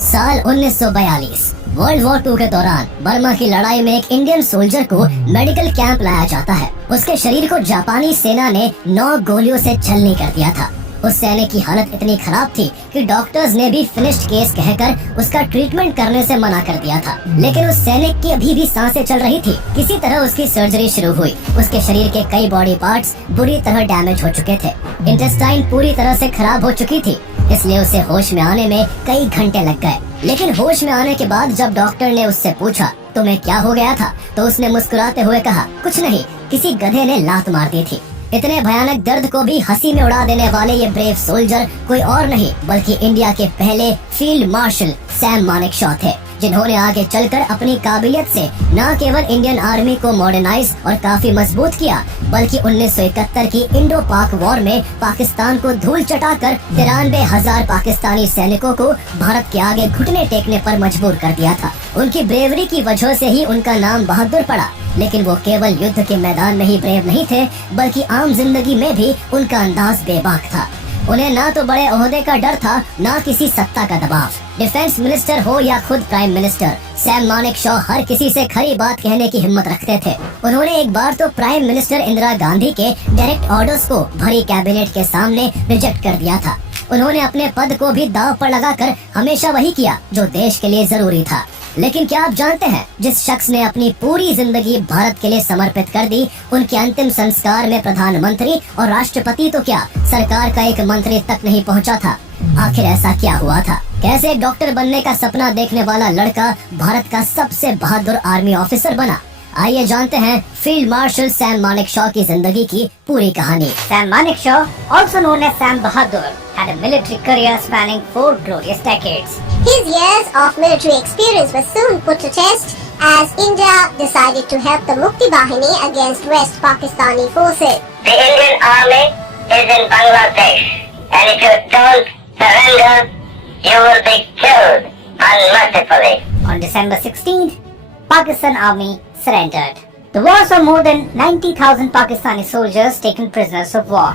साल 1942 world war 2 के दौरान बर्मा की लड़ाई में एक इंडियन सोल्जर को मेडिकल कैंप लाया जाता है। उसके शरीर को जापानी सेना ने 9 गोलियों से छलनी कर दिया था। उस सैनिक की हालत इतनी खराब थी कि डॉक्टर्स ने भी फिनिश्ड केस कहकर उसका ट्रीटमेंट करने से मना कर दिया था। लेकिन उस सैनिक की अभी भी सांसें चल रही थी। किसी तरह उसकी सर्जरी शुरू हुई। उसके शरीर के कई बॉडी पार्ट्स बुरी तरह डैमेज हो चुके थे। इंटेस्टाइन पूरी तरह से खराब हो चुकी थी, इसलिए उसे होश में आने में कई घंटे लग गए। लेकिन होश में आने के बाद जब डॉक्टर ने उससे पूछा तुम्हें क्या हो गया था, तो उसने मुस्कुराते हुए कहा कुछ नहीं, किसी गधे ने लात मार दी थी। इतने भयानक दर्द को भी हंसी में उड़ा देने वाले ये ब्रेव सोल्जर कोई और नहीं बल्कि इंडिया के पहले फील्ड मार्शल सैम मानेकशॉ थे, जिन्होंने आगे चलकर अपनी काबिलियत से न केवल इंडियन आर्मी को मॉडर्नाइज और काफी मजबूत किया, बल्कि 1971 की इंडो पाक वॉर में पाकिस्तान को धूल चटाकर 93,000 पाकिस्तानी सैनिकों को भारत के आगे घुटने टेकने पर मजबूर कर दिया था। उनकी ब्रेवरी की वजह से ही उनका नाम बहादुर पड़ा। लेकिन वो केवल युद्ध के मैदान में ही ब्रेव नहीं थे, बल्कि आम जिंदगी में भी उनका अंदाज बेबाक था। उन्हें ना तो बड़े ओहदे का डर था, ना किसी सत्ता का दबाव। डिफेंस मिनिस्टर हो या खुद प्राइम मिनिस्टर, सैम मानेकशॉ हर किसी से खरी बात कहने की हिम्मत रखते थे। उन्होंने एक बार तो प्राइम मिनिस्टर इंदिरा गांधी के डायरेक्ट ऑर्डर्स को भरी कैबिनेट के सामने रिजेक्ट कर दिया था। उन्होंने अपने पद को भी दांव पर लगाकर हमेशा वही किया जो देश के लिए जरूरी था। लेकिन क्या आप जानते हैं, जिस शख्स ने अपनी पूरी जिंदगी भारत के लिए समर्पित कर दी, उनके अंतिम संस्कार में प्रधानमंत्री और राष्ट्रपति तो क्या, सरकार का एक मंत्री तक नहीं पहुंचा था। आखिर ऐसा क्या हुआ था? कैसे एक डॉक्टर बनने का सपना देखने वाला लड़का भारत का सबसे बहादुर आर्मी ऑफिसर बना? आइए जानते हैं फील्ड मार्शल सैम मानेकशॉ की जिंदगी की पूरी कहानी। Sam Manekshaw, also known as Sam Bahadur, had a military career spanning 4 glorious decades. His years of military experience were soon put to test as India decided to help the Mukti Bahini against West Pakistani forces. The Indian Army is in Bangladesh, and if you don't surrender, you will be killed unmercifully. On December 16th, Pakistan Army surrendered. The war saw more than 90,000 Pakistani soldiers taken prisoners of war.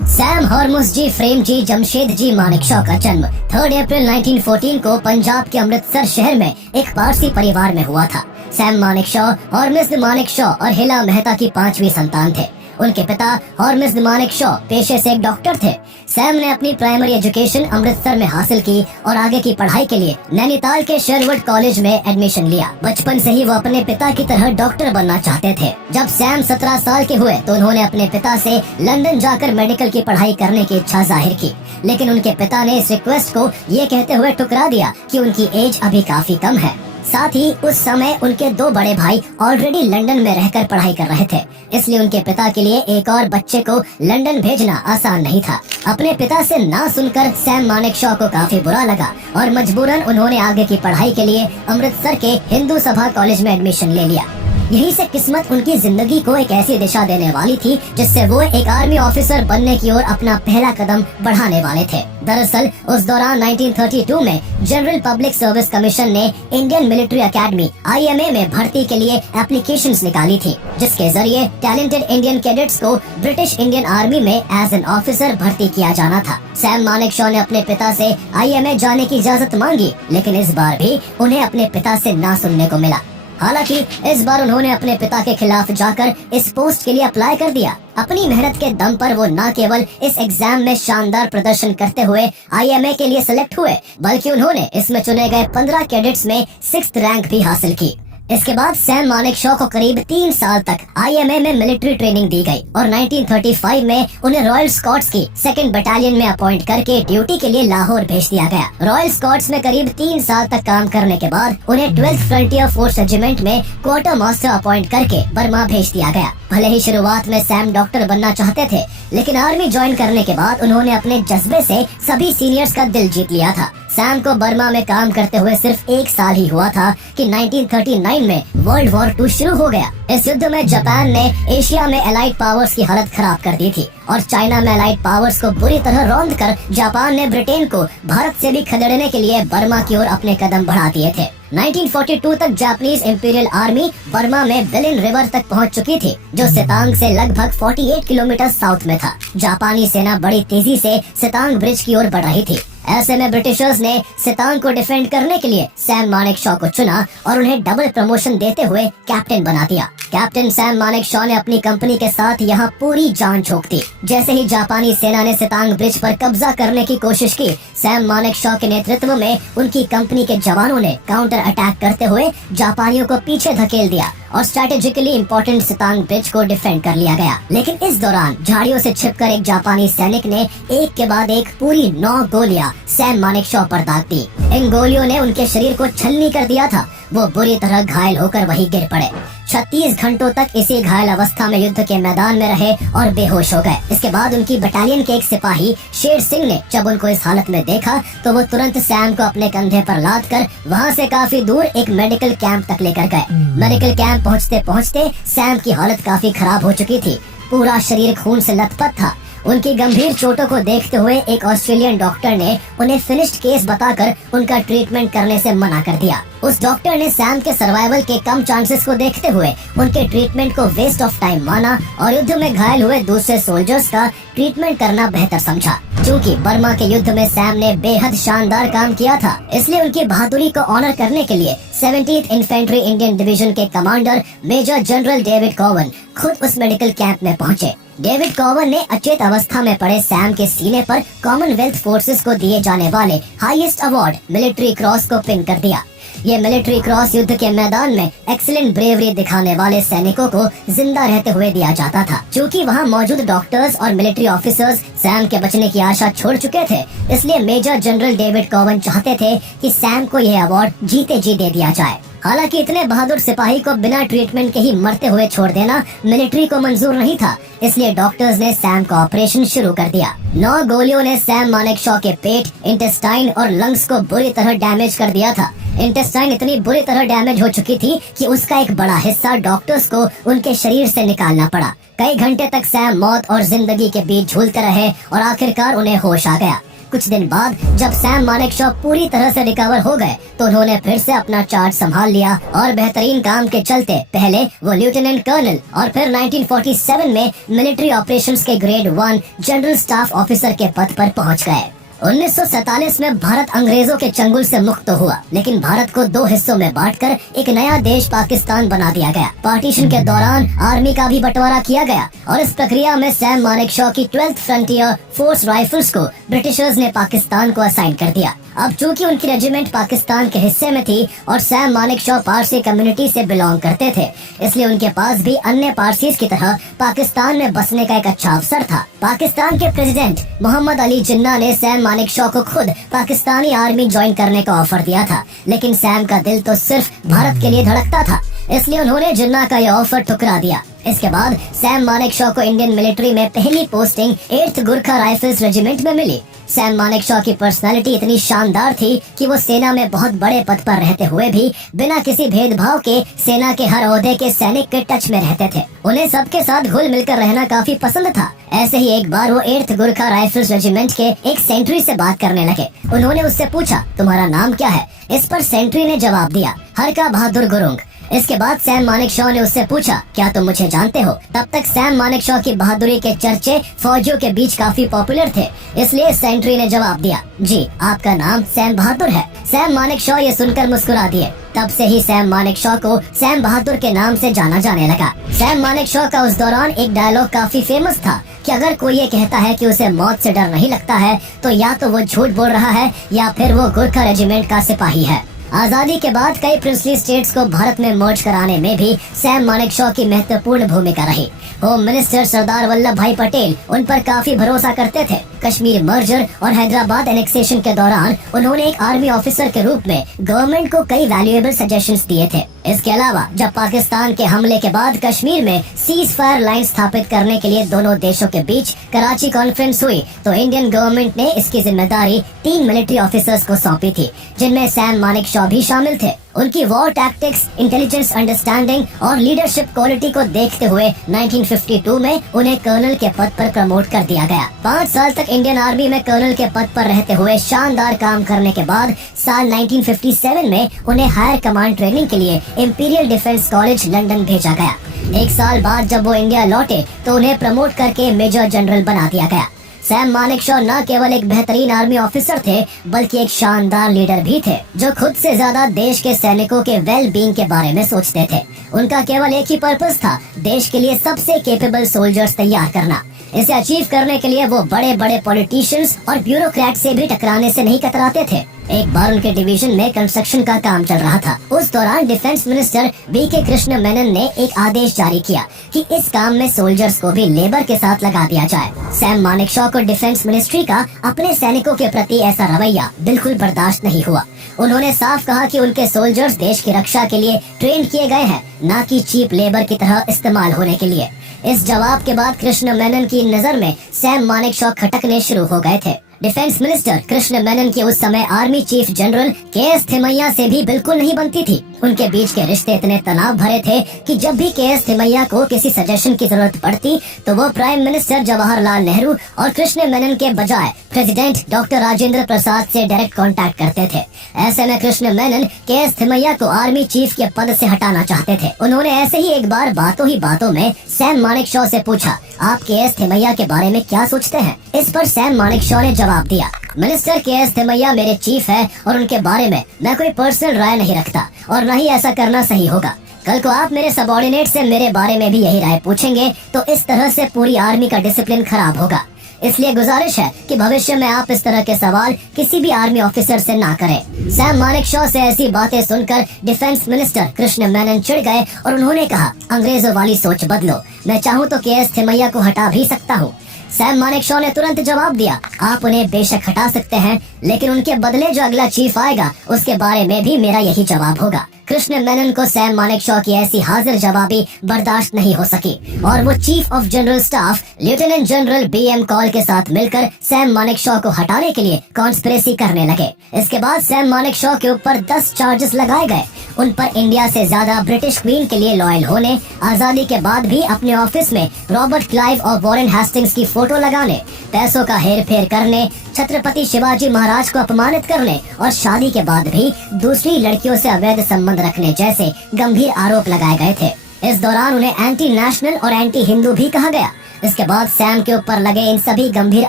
Sam Hormus ji Fram ji Jamshed ji Manekshaw का जन्म 3 अप्रैल 1914 को पंजाब के अमृतसर शहर में एक पारसी परिवार में हुआ था। सैम मानेकशॉ हॉर्मिस्ड मानेकशॉ और हिला मेहता की 5वीं संतान थे। उनके पिता हॉर्मिस्ड मानेकशॉ पेशे से एक डॉक्टर थे। सैम ने अपनी प्राइमरी एजुकेशन अमृतसर में हासिल की और आगे की पढ़ाई के लिए नैनीताल के शेरवुड कॉलेज में एडमिशन लिया। बचपन से ही वो अपने पिता की तरह डॉक्टर बनना चाहते थे। जब सैम 17 साल के हुए तो उन्होंने अपने पिता से लंदन जाकर मेडिकल की पढ़ाई करने की इच्छा जाहिर की, लेकिन उनके पिता ने इस रिक्वेस्ट को ये कहते हुए ठुकरा दिया कि उनकी एज अभी काफी कम है। साथ ही उस समय उनके 2 बड़े भाई ऑलरेडी लंदन में रहकर पढ़ाई कर रहे थे, इसलिए उनके पिता के लिए एक और बच्चे को लंदन भेजना आसान नहीं था। अपने पिता से ना सुनकर सैम मानेकशॉ को काफी बुरा लगा और मजबूरन उन्होंने आगे की पढ़ाई के लिए अमृतसर के हिंदू सभा कॉलेज में एडमिशन ले लिया। यहीं से किस्मत उनकी जिंदगी को एक ऐसी दिशा देने वाली थी जिससे वो एक आर्मी ऑफिसर बनने की ओर अपना पहला कदम बढ़ाने वाले थे। दरअसल उस दौरान 1932 में जनरल पब्लिक सर्विस कमीशन ने इंडियन मिलिट्री एकेडमी IMA में भर्ती के लिए एप्लीकेशंस निकाली थी, जिसके जरिए टैलेंटेड इंडियन कैडेट्स को ब्रिटिश इंडियन आर्मी में एज एन ऑफिसर भर्ती किया जाना था। सैम मानेकशॉ ने अपने पिता से IMA जाने की इजाजत मांगी, लेकिन इस बार भी उन्हें अपने पिता से ना सुनने को मिला। हालांकि इस बार उन्होंने अपने पिता के खिलाफ जाकर इस पोस्ट के लिए अप्लाई कर दिया। अपनी मेहनत के दम पर वो न केवल इस एग्जाम में शानदार प्रदर्शन करते हुए IMA के लिए सिलेक्ट हुए, बल्कि उन्होंने इसमें चुने गए 15 कैडेट्स में 6th रैंक भी हासिल की। इसके बाद सैम मानेकशॉ को करीब 3 साल तक IMA में मिलिट्री ट्रेनिंग दी गई और 1935 में उन्हें रॉयल स्कॉट्स की 2nd बटालियन में अपॉइंट करके ड्यूटी के लिए लाहौर भेज दिया गया। रॉयल स्कॉट्स में करीब 3 साल तक काम करने के बाद उन्हें 12th फ्रंटियर फोर्स रेजिमेंट में क्वार्टर मास्टर अपॉइंट करके बर्मा भेज दिया गया। भले ही शुरुआत में सैम डॉक्टर बनना चाहते थे, लेकिन आर्मी ज्वाइन करने के बाद उन्होंने अपने जज्बे से सभी सीनियर्स का दिल जीत लिया था। सैम को बर्मा में काम करते हुए सिर्फ 1 साल ही हुआ था कि 1939 में वर्ल्ड वॉर 2 शुरू हो गया। इस युद्ध में जापान ने एशिया में एलाइड पावर्स की हालत खराब कर दी थी और चाइना में एलाइड पावर्स को बुरी तरह रौंद कर जापान ने ब्रिटेन को भारत से भी खदेड़ने के लिए बर्मा की ओर अपने कदम बढ़ा दिए थे। 1942 तक जापानीज इंपीरियल आर्मी बर्मा में बिलिन रिवर तक पहुंच चुकी थी, जो सितांग से लगभग 48 किलोमीटर साउथ में था। जापानी सेना बड़ी तेजी से सितांग ब्रिज की ओर बढ़ रही थी। ऐसे में ब्रिटिशर्स ने सितांग को डिफेंड करने के लिए सैम मानेकशॉ को चुना और उन्हें डबल प्रमोशन देते हुए कैप्टन बना दिया। कैप्टन सैम मानेकशॉ ने अपनी कंपनी के साथ यहाँ पूरी जान झोंक दी। जैसे ही जापानी सेना ने सितांग ब्रिज पर कब्जा करने की कोशिश की, सैम मानेकशॉ के नेतृत्व में उनकी कंपनी के जवानों ने काउंटर अटैक करते हुए जापानियों को पीछे धकेल दिया और स्ट्रेटेजिकली इम्पोर्टेंट सितांग ब्रिज को डिफेंड कर लिया गया। लेकिन इस दौरान झाड़ियों से छिपकर एक जापानी सैनिक ने एक के बाद एक पूरी 9 गोलियां सैम मानेकशॉ पर दाग दी। इन गोलियों ने उनके शरीर को छलनी कर दिया था। वो बुरी तरह घायल होकर वहीं गिर पड़े। 36 घंटों तक इसी घायल अवस्था में युद्ध के मैदान में रहे और बेहोश हो गए। इसके बाद उनकी बटालियन के एक सिपाही शेर सिंह ने जब उनको इस हालत में देखा तो वो तुरंत सैम को अपने कंधे पर लाद कर वहाँ से काफी दूर एक मेडिकल कैंप तक लेकर गए। मेडिकल कैंप पहुँचते पहुँचते सैम की हालत काफी खराब हो चुकी थी। पूरा शरीर खून से लथपथ था। उनकी गंभीर चोटों को देखते हुए एक ऑस्ट्रेलियन डॉक्टर ने उन्हें फिनिश्ड केस बताकर उनका ट्रीटमेंट करने से मना कर दिया। उस डॉक्टर ने सैम के सर्वाइवल के कम चांसेस को देखते हुए उनके ट्रीटमेंट को वेस्ट ऑफ टाइम माना और युद्ध में घायल हुए दूसरे सोल्जर्स का ट्रीटमेंट करना बेहतर समझा। क्योंकि बर्मा के युद्ध में सैम ने बेहद शानदार काम किया था, इसलिए उनकी बहादुरी को ऑनर करने के लिए 70th इन्फेंट्री इंडियन डिवीजन के कमांडर मेजर जनरल डेविड कॉवन खुद उस मेडिकल कैंप में पहुंचे। डेविड कॉवन ने अचेत अवस्था में पड़े सैम के सीने पर कॉमनवेल्थ फोर्सेस को दिए जाने वाले हाईएस्ट अवार्ड मिलिट्री क्रॉस को पिन कर दिया। ये मिलिट्री क्रॉस युद्ध के मैदान में एक्सीलेंट ब्रेवरी दिखाने वाले सैनिकों को जिंदा रहते हुए दिया जाता था। क्योंकि वहाँ मौजूद डॉक्टर्स और मिलिट्री ऑफिसर्स सैम के बचने की आशा छोड़ चुके थे, इसलिए मेजर जनरल डेविड कॉवन चाहते थे कि सैम को यह अवार्ड जीते जी दे दिया जाए। हालांकि इतने बहादुर सिपाही को बिना ट्रीटमेंट के ही मरते हुए छोड़ देना मिलिट्री को मंजूर नहीं था, इसलिए डॉक्टर्स ने सैम का ऑपरेशन शुरू कर दिया। 9 गोलियों ने सैम मानेकशॉ के पेट, इंटेस्टाइन और लंग्स को बुरी तरह डैमेज कर दिया था। इंटेस्टाइन इतनी बुरी तरह डैमेज हो चुकी थी कि उसका एक बड़ा हिस्सा डॉक्टर्स को उनके शरीर से निकालना पड़ा। कई घंटे तक सैम मौत और जिंदगी के बीच झूलते रहे और आखिरकार उन्हें होश आ गया। कुछ दिन बाद जब सैम मानेकशॉ पूरी तरह से रिकवर हो गए तो उन्होंने फिर से अपना चार्ज संभाल लिया और बेहतरीन काम के चलते पहले वो लेफ्टिनेंट कर्नल और फिर 1947 में मिलिट्री ऑपरेशंस के ग्रेड 1 जनरल स्टाफ ऑफिसर के पद पर पहुंच गए। 1947 में भारत अंग्रेजों के चंगुल से मुक्त हुआ, लेकिन भारत को 2 हिस्सों में बांटकर एक नया देश पाकिस्तान बना दिया गया। पार्टीशन के दौरान आर्मी का भी बंटवारा किया गया और इस प्रक्रिया में सैम मानेकशॉ की 12th फ्रंटियर फोर्स राइफल्स को ब्रिटिशर्स ने पाकिस्तान को असाइन कर दिया। अब चूंकि उनकी रेजिमेंट पाकिस्तान के हिस्से में थी और सैम मानेकशॉ पारसी कम्युनिटी से बिलोंग करते थे, इसलिए उनके पास भी अन्य पारसीज की तरह पाकिस्तान में बसने का एक अच्छा अवसर था। पाकिस्तान के प्रेसिडेंट मोहम्मद अली जिन्ना ने सैम मानेकशॉ को खुद पाकिस्तानी आर्मी ज्वाइन करने का ऑफर दिया था, लेकिन सैम का दिल तो सिर्फ भारत के लिए धड़कता था, इसलिए उन्होंने जिन्ना का यह ऑफर ठुकरा दिया। इसके बाद सैम मानेकशॉ को इंडियन मिलिट्री में पहली posting 8th Gurkha rifles regiment में मिली। सैम मानेकशॉ की पर्सनालिटी इतनी शानदार थी कि वो सेना में बहुत बड़े पद पर रहते हुए भी बिना किसी भेदभाव के सेना के हर ओहदे के सैनिक के टच में रहते थे। उन्हें सबके साथ घुल मिलकर रहना काफी पसंद था। ऐसे ही एक बार वो 8th गुरखा राइफल्स रेजिमेंट के एक सेंट्री से बात करने लगे। उन्होंने उससे पूछा, तुम्हारा नाम क्या है? इस पर सेंट्री ने जवाब दिया, हरका बहादुर गुरुंग। इसके बाद सैम मानेकशॉ ने उससे पूछा, क्या तुम मुझे जानते हो? तब तक सैम मानेकशॉ की बहादुरी के चर्चे फौजियों के बीच काफी पॉपुलर थे, इसलिए सेंट्री ने जवाब दिया, जी आपका नाम सैम बहादुर है। सैम मानेकशॉ ये सुनकर मुस्कुरा दिए। तब से ही सैम मानेकशॉ को सैम बहादुर के नाम से जाना जाने लगा। सैम मानेकशॉ का उस दौरान एक डायलॉग काफी फेमस था कि अगर कोई ये कहता है कि उसे मौत से डर नहीं लगता है तो या तो वो झूठ बोल रहा है या फिर वो गुरखा रेजिमेंट का सिपाही है। आजादी के बाद कई प्रिंसली स्टेट्स को भारत में मर्ज कराने में भी सैम मानेकशॉ की महत्वपूर्ण भूमिका रही। होम मिनिस्टर सरदार वल्लभ भाई पटेल उन पर काफी भरोसा करते थे। कश्मीर मर्जर और हैदराबाद एनेक्सेशन के दौरान उन्होंने एक आर्मी ऑफिसर के रूप में गवर्नमेंट को कई वैल्यूएबल सजेशंस दिए थे। इसके अलावा जब पाकिस्तान के हमले के बाद कश्मीर में सीज फायर लाइन स्थापित करने के लिए दोनों देशों के बीच कराची कॉन्फ्रेंस हुई तो इंडियन गवर्नमेंट ने इसकी जिम्मेदारी 3 मिलिट्री ऑफिसर्स को सौंपी थी, जिनमें सैम मानेकशॉ भी शामिल थे। उनकी वॉर टैक्टिक्स, इंटेलिजेंस अंडरस्टैंडिंग और लीडरशिप क्वालिटी को देखते हुए 1952 में उन्हें कर्नल के पद पर प्रमोट कर दिया गया। 5 साल तक इंडियन आर्मी में कर्नल के पद पर रहते हुए शानदार काम करने के बाद साल 1957 में उन्हें हायर कमांड ट्रेनिंग के लिए इंपीरियल डिफेंस कॉलेज लंदन भेजा गया। 1 साल बाद जब वो इंडिया लौटे तो उन्हें प्रमोट करके मेजर जनरल बना दिया गया। सैम मानेकशॉ न केवल एक बेहतरीन आर्मी ऑफिसर थे बल्कि एक शानदार लीडर भी थे जो खुद से ज्यादा देश के सैनिकों के वेल बीइंग के बारे में सोचते थे। उनका केवल एक ही पर्पस था, देश के लिए सबसे केपेबल सोल्जर्स तैयार करना। इसे अचीव करने के लिए वो बड़े बड़े पॉलिटिशियंस और ब्यूरोक्रेट से भी टकराने से नहीं कतराते थे। एक बार उनके डिवीजन में कंस्ट्रक्शन का काम चल रहा था। उस दौरान डिफेंस मिनिस्टर बीके कृष्ण मेनन ने एक आदेश जारी किया कि इस काम में सोल्जर्स को भी लेबर के साथ लगा दिया जाए। सैम मानेकशॉ को डिफेंस मिनिस्ट्री का अपने सैनिकों के प्रति ऐसा रवैया बिल्कुल बर्दाश्त नहीं हुआ। उन्होंने साफ कहा कि उनके सोल्जर्स देश की रक्षा के लिए ट्रेन किए गए हैं, न कि चीप लेबर की तरह इस्तेमाल होने के लिए। इस जवाब के बाद कृष्ण मेनन की नजर में सैम मानेकशॉ खटकने शुरू हो गए थे। डिफेंस मिनिस्टर कृष्ण मेनन की उस समय army chief general KS. Thimayya से भी बिल्कुल नहीं बनती थी। उनके बीच के रिश्ते इतने तनाव भरे थे कि जब भी के.एस. थिमैया को किसी सजेशन की जरूरत पड़ती तो वो प्राइम मिनिस्टर जवाहरलाल नेहरू और कृष्ण मेनन के बजाय प्रेसिडेंट डॉक्टर राजेंद्र प्रसाद से डायरेक्ट कांटेक्ट करते थे। ऐसे में कृष्ण मेनन के.एस. थिमैया को आर्मी चीफ के पद से हटाना चाहते थे। उन्होंने ऐसे ही एक बार बातों ही बातों में सैम मानेकशॉ से पूछा, आप के.एस. थिमैया के बारे में क्या सोचते हैं? इस पर सैम मानेकशॉ ने जवाब दिया, मिनिस्टर के.एस. थिमैया मेरे चीफ है और उनके बारे में मैं कोई पर्सनल राय नहीं रखता और न ही ऐसा करना सही होगा। कल को आप मेरे सबऑर्डिनेट से मेरे बारे में भी यही राय पूछेंगे तो इस तरह से पूरी आर्मी का डिसिप्लिन खराब होगा। इसलिए गुजारिश है कि भविष्य में आप इस तरह के सवाल किसी भी आर्मी ऑफिसर से ना करें। सैम मानेकशॉ से ऐसी बातें सुनकर डिफेंस मिनिस्टर कृष्ण मेनन चिढ़ गए और उन्होंने कहा, अंग्रेजों वाली सोच बदलो, मैं चाहूँ तो के.एस. थिमैया को हटा भी सकता हूँ। सैम मानेकशॉ ने तुरंत जवाब दिया, आप उन्हें बेशक हटा सकते हैं, लेकिन उनके बदले जो अगला चीफ आएगा उसके बारे में भी मेरा यही जवाब होगा। कृष्ण मेनन को सैम मानेकशॉ की ऐसी हाजिर जवाबी बर्दाश्त नहीं हो सकी और वो chief of general staff lieutenant general B.M. Call के साथ मिलकर सैम मानेकशॉ को हटाने के लिए कॉन्स्पिरेसी करने लगे। इसके बाद सैम मानेकशॉ के ऊपर 10 चार्जेस लगाए गए। उन पर इंडिया से ज्यादा ब्रिटिश क्वीन के लिए लॉयल होने, आजादी के बाद भी अपने ऑफिस में रॉबर्ट क्लाइव और वॉरेन हेस्टिंग्स की फोटो लगाने, पैसों का हेर फेर करने, छत्रपति शिवाजी महाराज को अपमानित करने और शादी के बाद भी दूसरी लड़कियों से अवैध संबंध रखने जैसे गंभीर आरोप लगाए गए थे। इस दौरान उन्हें एंटी नेशनल और एंटी हिंदू भी कहा गया। इसके बाद सैम के ऊपर लगे इन सभी गंभीर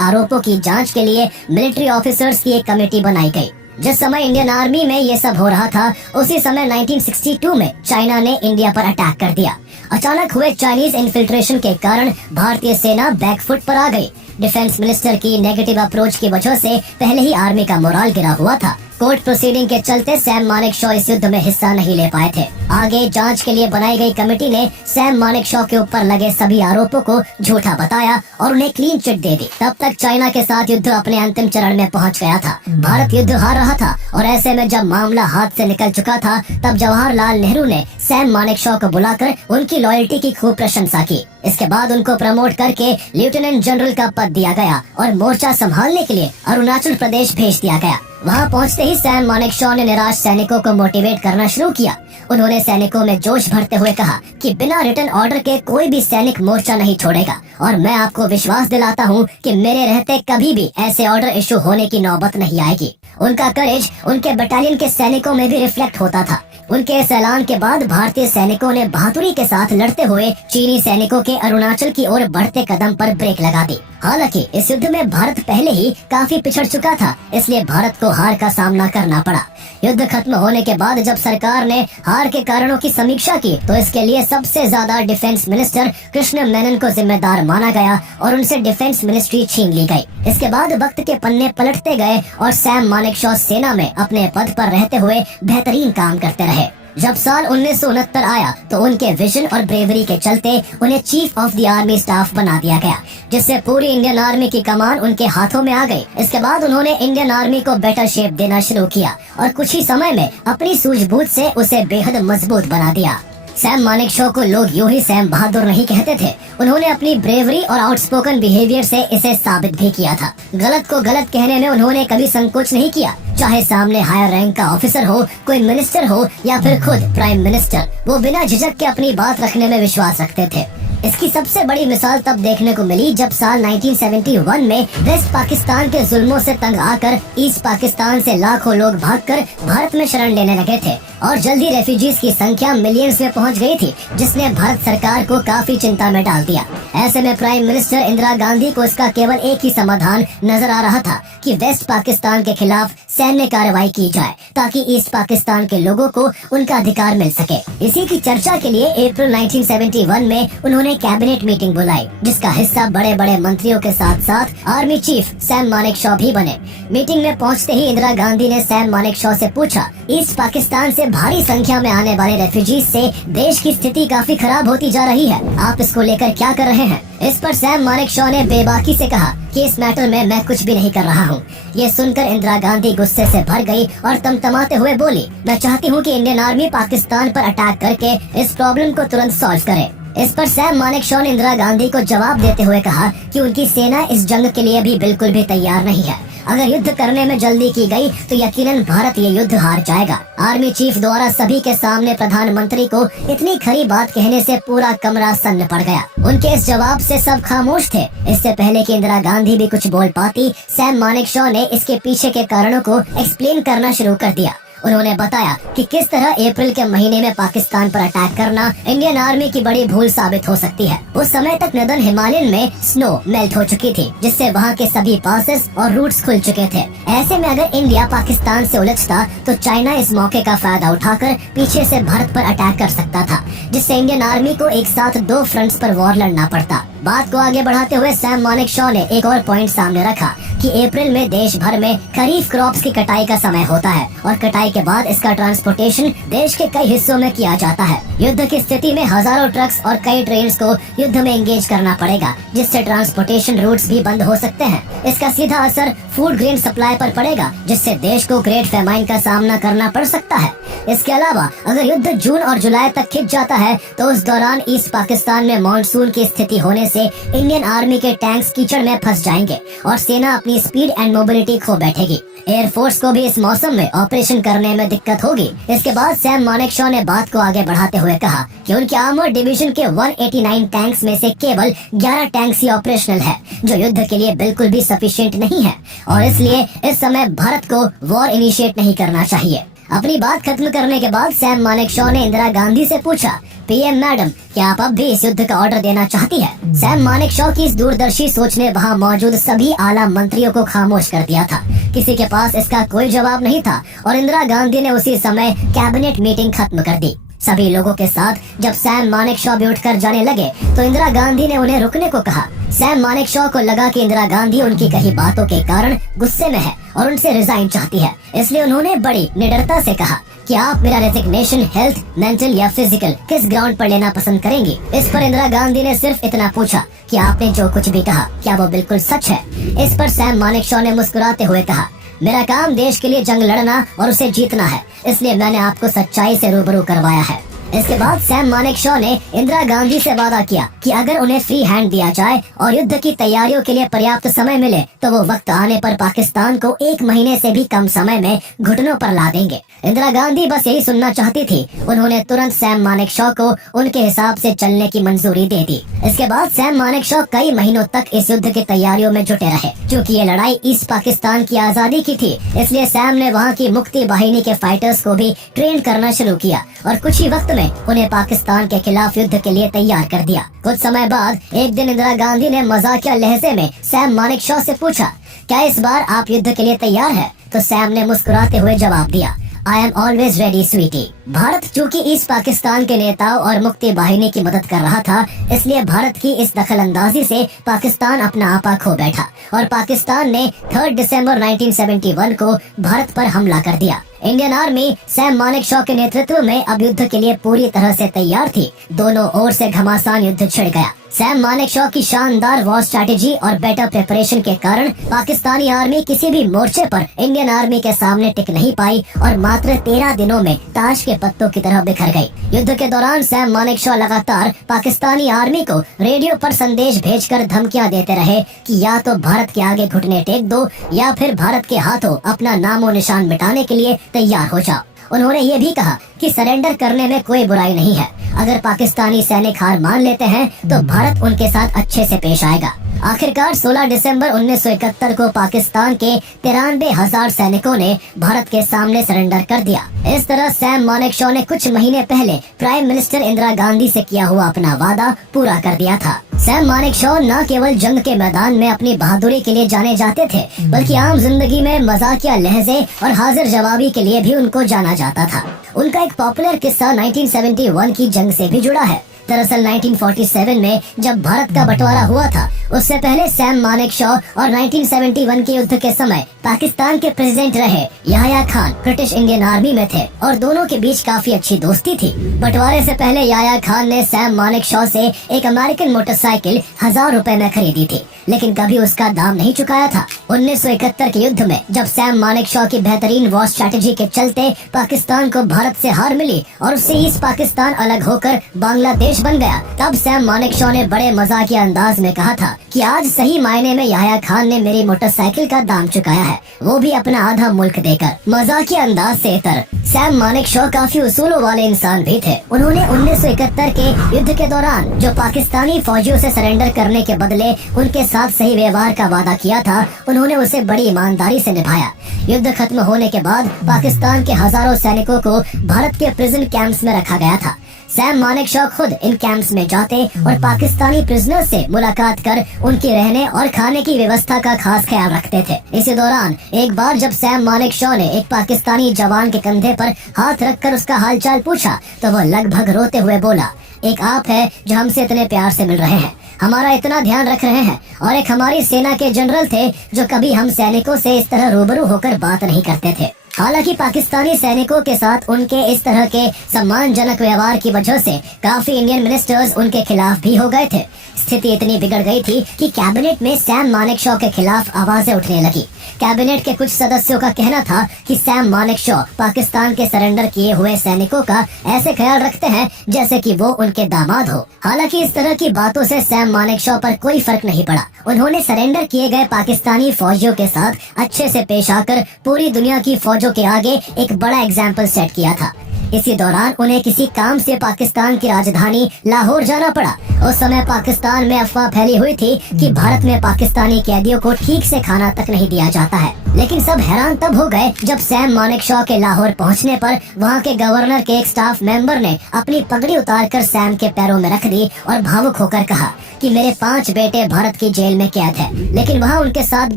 आरोपों की जांच के लिए मिलिट्री ऑफिसर्स की एक कमेटी बनाई गई। जिस समय इंडियन आर्मी में ये सब हो रहा था उसी समय 1962 में चाइना ने इंडिया पर अटैक कर दिया। अचानक हुए चाइनीज इन्फिल्ट्रेशन के कारण भारतीय सेना बैकफुट पर आ गई। डिफेंस मिनिस्टर की नेगेटिव अप्रोच की वजह से पहले ही आर्मी का मोराल गिरा हुआ था। कोर्ट प्रोसीडिंग के चलते सैम मानेकशॉ इस युद्ध में हिस्सा नहीं ले पाए थे। आगे जांच के लिए बनाई गई कमेटी ने सैम मानेकशॉ के ऊपर लगे सभी आरोपों को झूठा बताया और उन्हें क्लीन चिट दे दी। तब तक चाइना के साथ युद्ध अपने अंतिम चरण में पहुंच गया था। भारत युद्ध हार रहा था और ऐसे में जब मामला हाथ से निकल चुका था तब जवाहरलाल नेहरू ने सैम मानेकशॉ को बुलाकर उनकी लॉयल्टी की खूब प्रशंसा की। इसके बाद उनको प्रमोट करके लेफ्टिनेंट जनरल का पद दिया गया और मोर्चा संभालने के लिए अरुणाचल प्रदेश भेज दिया गया। वहाँ पहुँचते ही सैम मानेकशॉ ने निराश सैनिकों को मोटिवेट करना शुरू किया। उन्होंने सैनिकों में जोश भरते हुए कहा कि बिना रिटर्न ऑर्डर के कोई भी सैनिक मोर्चा नहीं छोड़ेगा और मैं आपको विश्वास दिलाता हूँ कि मेरे रहते कभी भी ऐसे ऑर्डर इशू होने की नौबत नहीं आएगी। उनका करेज उनके बटालियन के सैनिकों में भी रिफ्लेक्ट होता था। उनके इस ऐलान के बाद भारतीय सैनिकों ने बहादुरी के साथ लड़ते हुए चीनी सैनिकों के अरुणाचल की ओर बढ़ते कदम पर ब्रेक लगा दी। हालांकि इस युद्ध में भारत पहले ही काफी पिछड़ चुका था, इसलिए भारत को हार का सामना करना पड़ा। युद्ध खत्म होने के बाद जब सरकार ने हार के कारणों की समीक्षा की तो इसके लिए सबसे ज्यादा डिफेंस मिनिस्टर कृष्ण मेनन को जिम्मेदार माना गया और उनसे डिफेंस मिनिस्ट्री छीन ली गई। इसके बाद वक्त के पन्ने पलटते गए और सैम मानेकशॉ सेना में अपने पद पर रहते हुए बेहतरीन काम करते रहे। जब साल 1969 आया तो उनके विजन और ब्रेवरी के चलते उन्हें chief of the army staff बना दिया गया, जिससे पूरी इंडियन आर्मी की कमान उनके हाथों में आ गई। इसके बाद उन्होंने इंडियन आर्मी को बेटर शेप देना शुरू किया और कुछ ही समय में अपनी सूझबूझ से उसे बेहद मजबूत बना दिया। सैम मानेकशॉ को लोग यूं ही सैम बहादुर नहीं कहते थे। उन्होंने अपनी ब्रेवरी और आउटस्पोकन बिहेवियर से इसे साबित भी किया था। गलत को गलत कहने में उन्होंने कभी संकोच नहीं किया। चाहे सामने हायर रैंक का ऑफिसर हो, कोई मिनिस्टर हो या फिर खुद प्राइम मिनिस्टर, वो बिना झिझक के अपनी बात रखने में विश्वास रखते थे। इसकी सबसे बड़ी मिसाल तब देखने को मिली जब साल 1971 में वेस्ट पाकिस्तान के जुल्मों से तंग आकर ईस्ट पाकिस्तान से लाखों लोग भागकर भारत में शरण लेने लगे थे और जल्दी रेफ्यूजीज की संख्या मिलियंस में पहुंच गई थी, जिसने भारत सरकार को काफी चिंता में डाल दिया। ऐसे में प्राइम मिनिस्टर इंदिरा गांधी को इसका केवल एक ही समाधान नजर आ रहा था कि वेस्ट पाकिस्तान के खिलाफ सैन्य कार्रवाई की जाए ताकि ईस्ट पाकिस्तान के लोगों को उनका अधिकार मिल सके। इसी की चर्चा के लिए अप्रैल 1971 में उन्होंने कैबिनेट मीटिंग बुलाई, जिसका हिस्सा बड़े बड़े मंत्रियों के साथ साथ आर्मी चीफ सैम मानेकशॉ भी बने। मीटिंग में पहुंचते ही इंदिरा गांधी ने सैम मानेकशॉ से पूछा, ईस्ट पाकिस्तान से भारी संख्या में आने वाले रेफ्यूजीज से देश की स्थिति काफी खराब होती जा रही है, आप इसको लेकर क्या कर रहे हैं? इस पर सैम मानेकशॉ ने बेबाकी से कहा कि इस मैटर में मैं कुछ भी नहीं कर रहा हूँ। ये सुनकर इंदिरा गांधी गुस्से से भर गई और तमतमाते हुए बोली, मैं चाहती हूँ कि इंडियन आर्मी पाकिस्तान पर अटैक करके इस प्रॉब्लम को तुरंत सॉल्व करे। इस पर सैम मानेकशॉ ने इंदिरा गांधी को जवाब देते हुए कहा कि उनकी सेना इस जंग के लिए भी बिल्कुल भी तैयार नहीं है। अगर युद्ध करने में जल्दी की गई तो यकीनन भारत ये युद्ध हार जाएगा। आर्मी चीफ द्वारा सभी के सामने प्रधानमंत्री को इतनी खरी बात कहने से पूरा कमरा सन्न पड़ गया। उनके इस जवाब से सब खामोश थे। इससे पहले कि इंदिरा गांधी भी कुछ बोल पाती, सैम मानेकशॉ ने इसके पीछे के कारणों को एक्सप्लेन करना शुरू कर दिया। उन्होंने बताया कि किस तरह अप्रैल के महीने में पाकिस्तान पर अटैक करना इंडियन आर्मी की बड़ी भूल साबित हो सकती है। उस समय तक नदन हिमालयन में स्नो मेल्ट हो चुकी थी, जिससे वहाँ के सभी पासेस और रूट्स खुल चुके थे। ऐसे में अगर इंडिया पाकिस्तान से उलझता तो चाइना इस मौके का फायदा उठाकर पीछे से भारत पर अटैक कर सकता था, जिससे इंडियन आर्मी को एक साथ दो फ्रंट्स पर वॉर लड़ना पड़ता। बात को आगे बढ़ाते हुए सैम मानेकशॉ ने एक और पॉइंट सामने रखा कि अप्रैल में देश भर में खरीफ क्रॉप्स की कटाई का समय होता है और कटाई के बाद इसका ट्रांसपोर्टेशन देश के कई हिस्सों में किया जाता है। युद्ध की स्थिति में हजारों ट्रक्स और कई ट्रेन्स को युद्ध में एंगेज करना पड़ेगा, जिससे ट्रांसपोर्टेशन रूट्स भी बंद हो सकते हैं। इसका सीधा असर फूड ग्रेन सप्लाई पर पड़ेगा, जिससे देश को ग्रेट फेमाइन का सामना करना पड़ सकता है। इसके अलावा अगर युद्ध जून और जुलाई तक खिंच जाता है तो उस दौरान ईस्ट पाकिस्तान में मानसून की स्थिति होने से इंडियन आर्मी के टैंक्स कीचड़ में फंस जाएंगे और सेना अपनी स्पीड एंड मोबिलिटी खो बैठेगी। एयरफोर्स को भी इस मौसम में ऑपरेशन करने में दिक्कत होगी। इसके बाद सैम मानेकशॉ ने बात को आगे बढ़ाते हुए कहा कि उनके आर्मर डिवीजन के 189 टैंक्स में से केवल 11 टैंक्स ही ऑपरेशनल है, जो युद्ध के लिए बिल्कुल भी सफिशिएंट नहीं है और इसलिए इस समय भारत को वॉर इनिशिएट नहीं करना चाहिए। अपनी बात खत्म करने के बाद सैम मानेकशॉ ने इंदिरा गांधी से पूछा, पीएम मैडम, क्या आप अब भी इस युद्ध का ऑर्डर देना चाहती है? सैम मानेकशॉ की इस दूरदर्शी सोच ने वहाँ मौजूद सभी आला मंत्रियों को खामोश कर दिया था। किसी के पास इसका कोई जवाब नहीं था और इंदिरा गांधी ने उसी समय कैबिनेट मीटिंग खत्म कर दी। सभी लोगों के साथ जब सैम मानेकशॉ भी उठकर जाने लगे तो इंदिरा गांधी ने उन्हें रुकने को कहा। सैम मानेकशॉ को लगा कि इंदिरा गांधी उनकी कही बातों के कारण गुस्से में है और उनसे रिजाइन चाहती है, इसलिए उन्होंने बड़ी निडरता से कहा कि आप मेरा रेजिग्नेशन हेल्थ, मेंटल या फिजिकल किस ग्राउंड पर लेना पसंद करेंगी। इस पर इंदिरा गांधी ने सिर्फ इतना पूछा कि आपने जो कुछ भी कहा क्या वो बिल्कुल सच है? इस पर सैम मानेकशॉ ने मुस्कुराते हुए कहा, मेरा काम देश के लिए जंग लड़ना और उसे जीतना है, इसलिए मैंने आपको सच्चाई से रूबरू करवाया है। इसके बाद सैम मानेकशॉ ने इंदिरा गांधी से वादा किया कि अगर उन्हें फ्री हैंड दिया जाए और युद्ध की तैयारियों के लिए पर्याप्त समय मिले तो वो वक्त आने पर पाकिस्तान को 1 महीने से भी कम समय में घुटनों पर ला देंगे। इंदिरा गांधी बस यही सुनना चाहती थी। उन्होंने तुरंत सैम मानेकशॉ को उनके हिसाब से चलने की मंजूरी दे दी। इसके बाद सैम मानेकशॉ कई महीनों तक इस युद्ध की तैयारियों में जुटे रहे। क्योंकि ये लड़ाई ईस्ट पाकिस्तान की आजादी की थी, इसलिए सैम ने वहाँ की मुक्ति बाहिनी के फाइटर्स को भी ट्रेन करना शुरू किया और कुछ ही वक्त में उन्हें पाकिस्तान के खिलाफ युद्ध के लिए तैयार कर दिया। कुछ समय बाद एक दिन इंदिरा गांधी ने मजाकिया लहजे में सैम मानेकशॉ से पूछा, क्या इस बार आप युद्ध के लिए तैयार है? तो सैम ने मुस्कुराते हुए जवाब दिया, I am always ready sweetie. Bharat चूँकि ईस्ट पाकिस्तान के नेताओं और मुक्ति बाहिनी की मदद कर रहा था, इसलिए भारत की इस दखलंदाजी से पाकिस्तान अपना आपा खो बैठा और पाकिस्तान ने 3 दिसंबर 1971 को भारत पर हमला कर दिया। इंडियन आर्मी सैम मानेकशॉ के नेतृत्व में अब युद्ध के लिए पूरी तरह से तैयार थी। दोनों ओर से घमासान युद्ध छिड़ गया। सैम मानेकशॉ की शानदार वॉर स्ट्रैटेजी और बेटर प्रिपरेशन के कारण पाकिस्तानी आर्मी किसी भी मोर्चे पर इंडियन आर्मी के सामने टिक नहीं पाई और मात्र 13 दिनों में ताश के पत्तों की तरह बिखर गई। युद्ध के दौरान सैम मानेकशॉ लगातार पाकिस्तानी आर्मी को रेडियो पर संदेश भेजकर धमकियां देते रहे कि या तो भारत के आगे घुटने टेक दो या फिर भारत के हाथों अपना नामो निशान मिटाने के लिए तैयार हो जाओ। उन्होंने ये भी कहा कि सरेंडर करने में कोई बुराई नहीं है। अगर पाकिस्तानी सैनिक हार मान लेते हैं तो भारत उनके साथ अच्छे से पेश आएगा। आखिरकार 16 दिसंबर 1971 को पाकिस्तान के 93,000 सैनिकों ने भारत के सामने सरेंडर कर दिया। इस तरह सैम मानेकशॉ ने कुछ महीने पहले प्राइम मिनिस्टर इंदिरा गांधी से किया हुआ अपना वादा पूरा कर दिया था। सैम मानेकशॉ न केवल जंग के मैदान में अपनी बहादुरी के लिए जाने जाते थे, बल्कि आम जिंदगी में मजाकिया लहजे और हाजिर जवाबी के लिए भी उनको जाना जाता था। उनका एक पॉपुलर किस्सा 1971 की जंग से भी जुड़ा है। दरअसल 1947 में जब भारत का बंटवारा हुआ था, उससे पहले सैम मानेकशॉ और 1971 के युद्ध के समय पाकिस्तान के प्रेसिडेंट रहे Yahya Khan British Indian army में थे और दोनों के बीच काफी अच्छी दोस्ती थी। बंटवारे से पहले याह्या खान ने सैम मानेकशॉ से एक अमेरिकन मोटरसाइकिल 1000 रुपए में खरीदी थी, लेकिन कभी उसका दाम नहीं चुकाया था। 1971 के युद्ध में जब सैम मानेकशॉ की बेहतरीन वॉर स्ट्रैटेजी के चलते पाकिस्तान को भारत से हार मिली और उससे ईस्ट पाकिस्तान अलग होकर बांग्लादेश बन गया, तब सैम मानेकशॉ ने बड़े मजाकिया अंदाज में कहा था कि आज सही मायने में याह्या खान ने मेरी मोटरसाइकिल का दाम चुकाया है, वो भी अपना आधा मुल्क देकर। मजाकिया अंदाज से इतर सैम मानेकशॉ काफी उसूलों वाले इंसान भी थे। उन्होंने 1971 के युद्ध के दौरान जो पाकिस्तानी फौजियों से सरेंडर करने के बदले उनके साथ सही व्यवहार का वादा किया था, उन्होंने उसे बड़ी ईमानदारी से निभाया। युद्ध खत्म होने के बाद पाकिस्तान के हजारों सैनिकों को भारत के प्रिजन कैंप्स में रखा गया था। सैम मानेकशॉ खुद इन कैंप्स में जाते और पाकिस्तानी प्रिजनर्स से मुलाकात कर उनके रहने और खाने की व्यवस्था का खास ख्याल रखते थे। इसी दौरान एक बार जब सैम मानेकशॉ ने एक पाकिस्तानी जवान के कंधे पर हाथ रखकर उसका हालचाल पूछा, तो वो लगभग रोते हुए बोला, एक आप है जो हमसे इतने प्यार से मिल रहे हैं, हमारा इतना ध्यान रख रहे हैं, और एक हमारी सेना के जनरल थे जो कभी हम सैनिकों से इस तरह रूबरू होकर बात नहीं करते थे। हालांकि पाकिस्तानी सैनिकों के साथ उनके इस तरह के सम्मानजनक व्यवहार की वजह से काफी इंडियन मिनिस्टर्स उनके खिलाफ भी हो गए थे। स्थिति इतनी बिगड़ गई थी कि कैबिनेट में सैम मानेकशॉ के खिलाफ आवाजें उठने लगी। कैबिनेट के कुछ सदस्यों का कहना था कि सैम मानेकशॉ पाकिस्तान के सरेंडर किए हुए सैनिकों का ऐसे ख्याल रखते हैं जैसे कि वो उनके दामाद हो। हालांकि इस तरह की बातों से सैम मानेकशॉ पर कोई फर्क नहीं पड़ा। उन्होंने सरेंडर किए गए पाकिस्तानी फौजियों के साथ अच्छे से पेश आकर पूरी दुनिया की फौजों के आगे एक बड़ा एग्जाम्पल सेट किया था। इसी दौरान उन्हें किसी काम से पाकिस्तान की राजधानी लाहौर जाना पड़ा। उस समय पाकिस्तान में अफवाह फैली हुई थी कि भारत में पाकिस्तानी कैदियों को ठीक से खाना तक नहीं दिया जाता है। लेकिन सब हैरान तब हो गए जब सैम मानेकशॉ के लाहौर पहुंचने पर वहां के गवर्नर के एक स्टाफ मेंबर ने अपनी पगड़ी उतारकर सैम के पैरों में रख दी और भावुक होकर कहा कि मेरे 5 बेटे भारत की जेल में कैद है, लेकिन वहाँ उनके साथ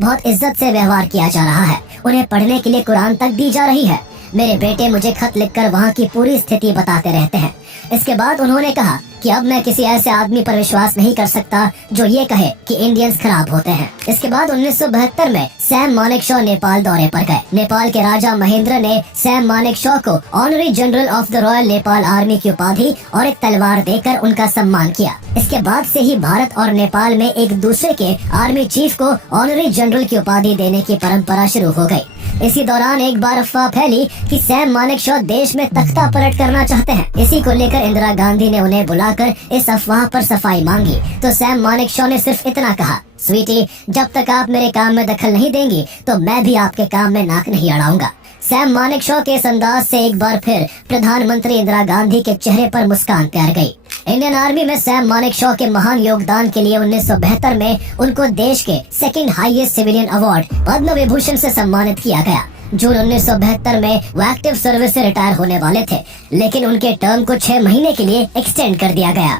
बहुत इज्जत से व्यवहार किया जा रहा है, उन्हें पढ़ने के लिए कुरान तक दी जा रही है। मेरे बेटे मुझे खत लिखकर वहाँ की पूरी स्थिति बताते रहते हैं। इसके बाद उन्होंने कहा कि अब मैं किसी ऐसे आदमी पर विश्वास नहीं कर सकता जो ये कहे कि इंडियंस खराब होते हैं। इसके बाद 1972 में सैम मानेकशॉ नेपाल दौरे पर गए। नेपाल के राजा महेंद्र ने सैम मानेकशॉ को honorary general of the royal Nepal army की उपाधि और एक तलवार देकर उनका सम्मान किया। इसके बाद से ही भारत और नेपाल में एक दूसरे के आर्मी चीफ को ऑनरी जनरल की उपाधि देने की परंपरा शुरू हो गई। इसी दौरान एक बार अफवाह फैली कि सैम मानेकशॉ देश में तख्ता पलट करना चाहते हैं। इसी को लेकर इंदिरा गांधी ने उन्हें बुलाकर इस अफवाह पर सफाई मांगी, तो सैम मानेकशॉ ने सिर्फ इतना कहा, स्वीटी, जब तक आप मेरे काम में दखल नहीं देंगी तो मैं भी आपके काम में नाक नहीं अड़ाऊंगा। सैम मानेकशॉ के इस अंदाज से एक बार फिर प्रधानमंत्री इंदिरा गांधी के चेहरे पर मुस्कान तैर गई। इंडियन आर्मी में सैम मानेकशॉ के महान योगदान के लिए 1972 में उनको देश के second highest civilian award Padma Vibhushan से सम्मानित किया गया। जून 1972 में वो एक्टिव सर्विस से रिटायर होने वाले थे, लेकिन उनके टर्म को 6 महीने के लिए एक्सटेंड कर दिया गया।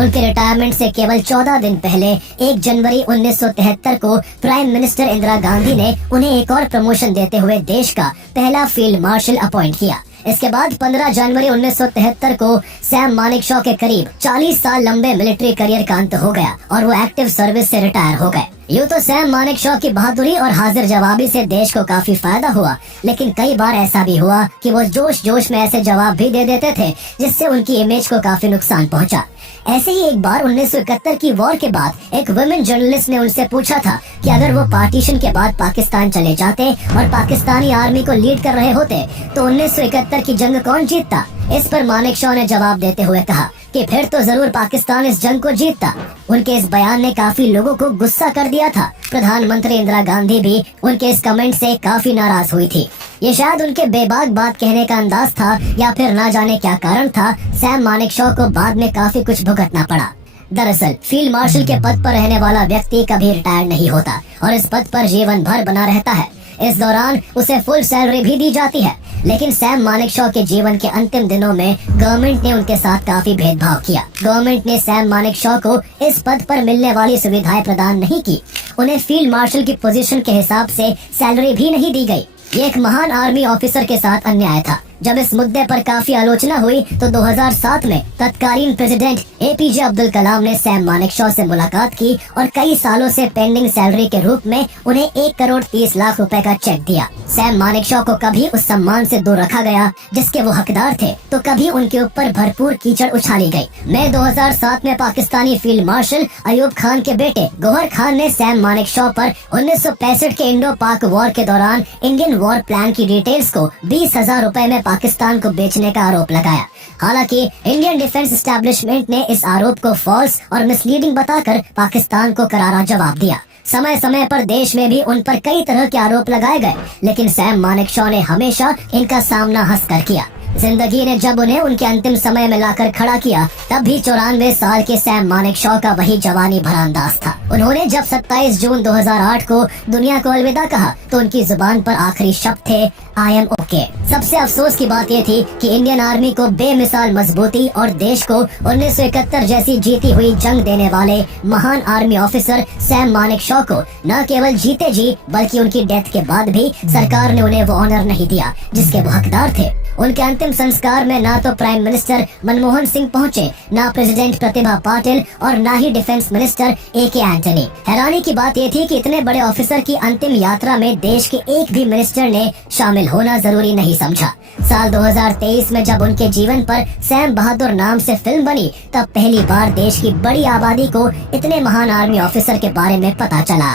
उनके रिटायरमेंट से केवल 14 दिन पहले 1 जनवरी 1973 को प्राइम मिनिस्टर इंदिरा गांधी ने उन्हें एक और प्रमोशन देते हुए देश का पहला फील्ड मार्शल अपॉइंट किया। इसके बाद 15 जनवरी 1973 को सैम मानेकशॉ के करीब 40 साल लंबे मिलिट्री करियर का अंत हो गया और वो एक्टिव सर्विस से रिटायर हो गए। यूँ तो सैम मानेकशॉ की बहादुरी और हाजिर जवाबी से देश को काफी फायदा हुआ, लेकिन कई बार ऐसा भी हुआ कि वो जोश जोश में ऐसे जवाब भी दे देते थे जिससे उनकी इमेज को काफी नुकसान पहुंचा। ऐसे ही एक बार 1971 की वॉर के बाद एक वुमेन जर्नलिस्ट ने उनसे पूछा था कि अगर वो पार्टीशन के बाद पाकिस्तान चले जाते और पाकिस्तानी आर्मी को लीड कर रहे होते तो 1971 की जंग कौन जीतता। इस पर मानेकशॉ ने जवाब देते हुए कहा कि फिर तो जरूर पाकिस्तान इस जंग को जीतता। उनके इस बयान ने काफी लोगों को गुस्सा कर दिया था। प्रधानमंत्री इंदिरा गांधी भी उनके इस कमेंट से काफी नाराज हुई थी। ये शायद उनके बेबाक बात कहने का अंदाज था या फिर ना जाने क्या कारण था, सैम मानेकशॉ को बाद में काफी कुछ भुगतना पड़ा। दरअसल फील्ड मार्शल के पद पर रहने वाला व्यक्ति कभी रिटायर नहीं होता और इस पद पर जीवन भर बना रहता है। इस दौरान उसे फुल सैलरी भी दी जाती है, लेकिन सैम मानेकशॉ के जीवन के अंतिम दिनों में गवर्नमेंट ने उनके साथ काफी भेदभाव किया। गवर्नमेंट ने सैम मानेकशॉ को इस पद पर मिलने वाली सुविधाएं प्रदान नहीं की। उन्हें फील्ड मार्शल की पोजीशन के हिसाब से सैलरी भी नहीं दी गई। ये एक महान आर्मी ऑफिसर के साथ अन्याय था। जब इस मुद्दे पर काफी आलोचना हुई तो 2007 में तत्कालीन प्रेसिडेंट एपीजे अब्दुल कलाम ने सैम मानेकशॉ से मुलाकात की और कई सालों से पेंडिंग सैलरी के रूप में उन्हें 1,30,00,000 रुपए का चेक दिया। सैम मानेकशॉ को कभी उस सम्मान से दूर रखा गया जिसके वो हकदार थे, तो कभी उनके ऊपर भरपूर कीचड़ उछाली गई। मई 2007 में पाकिस्तानी फील्ड मार्शल अयूब खान के बेटे गौहर खान ने सैम मानेकशॉ पर 1965 के इंडो पाक वॉर के दौरान इंडियन वॉर प्लान की डिटेल्स को 20,000 रुपए में पाकिस्तान को बेचने का आरोप लगाया। हालांकि इंडियन डिफेंस एस्टेब्लिशमेंट ने इस आरोप को फॉल्स और मिसलीडिंग बताकर पाकिस्तान को करारा जवाब दिया। समय समय पर देश में भी उन पर कई तरह के आरोप लगाए गए, लेकिन सैम मानेकशॉ ने हमेशा इनका सामना हंसकर किया। जिंदगी ने जब उन्हें उनके अंतिम समय में लाकर खड़ा किया, तब भी 94 साल के सैम मानेकशॉ का वही जवानी भरा अंदाज था। उन्होंने जब 27 जून 2008 को दुनिया को अलविदा कहा तो उनकी जुबान पर आखिरी शब्द थे आई एम ओके। सबसे अफसोस की बात ये थी कि इंडियन आर्मी को बेमिसाल मजबूती और देश को 1971 जैसी जीती हुई जंग देने वाले महान आर्मी ऑफिसर सैम मानेकशॉ को न केवल जीते जी बल्कि उनकी डेथ के बाद भी सरकार ने उन्हें वो ऑनर नहीं दिया जिसके वो हकदार थे। उनके अंतिम संस्कार में ना तो प्राइम मिनिस्टर मनमोहन सिंह पहुंचे, ना प्रेसिडेंट प्रतिभा पाटिल और ना ही डिफेंस मिनिस्टर AK एंटनी। हैरानी की बात ये थी कि इतने बड़े ऑफिसर की अंतिम यात्रा में देश के एक भी मिनिस्टर ने शामिल होना जरूरी नहीं समझा। साल 2023 में जब उनके जीवन पर सैम बहादुर नाम से फिल्म बनी, तब पहली बार देश की बड़ी आबादी को इतने महान आर्मी ऑफिसर के बारे में पता चला।